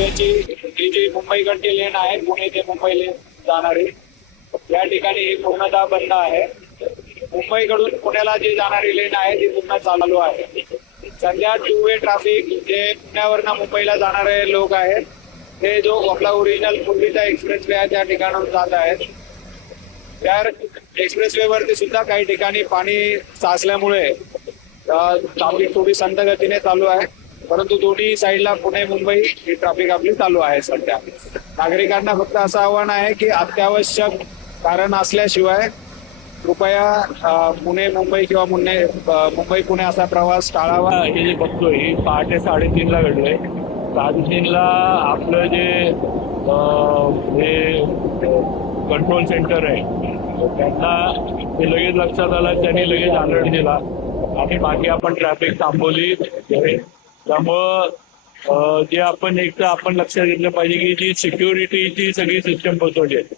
रस्त्याची ही जी मुंबईकडची लेन आहे, पुणे ते मुंबई लेन जाणारी, या ठिकाणी ही पूर्णतः बंद आहे. मुंबईकडून पुण्याला जी जाणारी लेन आहे ती पूर्ण चालू आहे. सध्या टू वे ट्रॅफिक जे पुण्यावरनं मुंबईला जाणारे लोक आहेत ते जो आपला ओरिजिनल पूर्वीचा एक्सप्रेसवे आहे त्या ठिकाणाहून जात आहेत. त्या एक्सप्रेसवे वरती सुद्धा काही ठिकाणी पाणी साचल्यामुळे ट्रॅफिक थोडी संथ गतीने चालू आहे. परंतु दोन्ही साईडला पुणे मुंबई ही ट्रॅफिक आपली चालू आहे सध्या. नागरिकांना फक्त असं आव्हान आहे की अत्यावश्यक कारण असल्याशिवाय कृपया पुणे मुंबई किंवा मुंबई पुणे असा प्रवास टाळावा. हे जे बघतोय हे पहाटे 3:30ला घडलंय. 3:30ला आपलं जे कंट्रोल सेंटर आहे त्यांना ते लगेच लक्षात आलं, त्यांनी लगेच अलर्ट दिला आणि बाकी आपण ट्रॅफिक थांबवली. त्यामुळं जे आपण आपण लक्षात घेतलं पाहिजे की जी सिक्युरिटीची सगळी सिस्टम बसवली आहे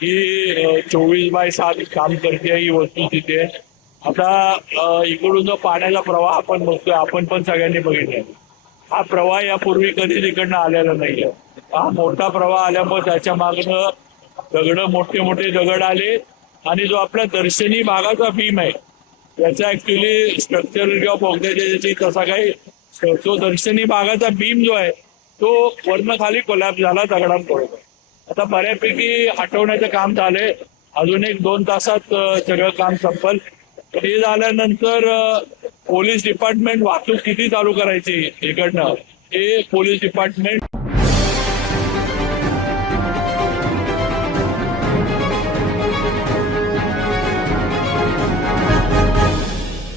ही 24/7 काम करते ही वस्तू तिथे. आता इकडून जो पाण्याचा प्रवाह आपण बघतोय, आपण पण सगळ्यांनी बघितलाय, हा प्रवाह यापूर्वी कधीच इकडनं आलेला नाहीये. हा मोठा प्रवाह आल्यामुळे त्याच्या मागनं मोठे मोठे दगड आले आणि जो आपला दर्शनी भागाचा बीम आहे त्याचा ऍक्च्युली स्ट्रक्चर किंवा बोगद्याच्या तसा काही तो दर्शनी भागाचा बीम जो आहे तो वरनं खाली कोलॅप्स झाला दगडांकडून. आता बऱ्यापैकी हटवण्याचं काम झालंय. अजून 1-2 तासात सगळं काम संपल. हे झाल्यानंतर पोलीस डिपार्टमेंट वाहतूक किती चालू करायची इकडनं हे पोलीस डिपार्टमेंट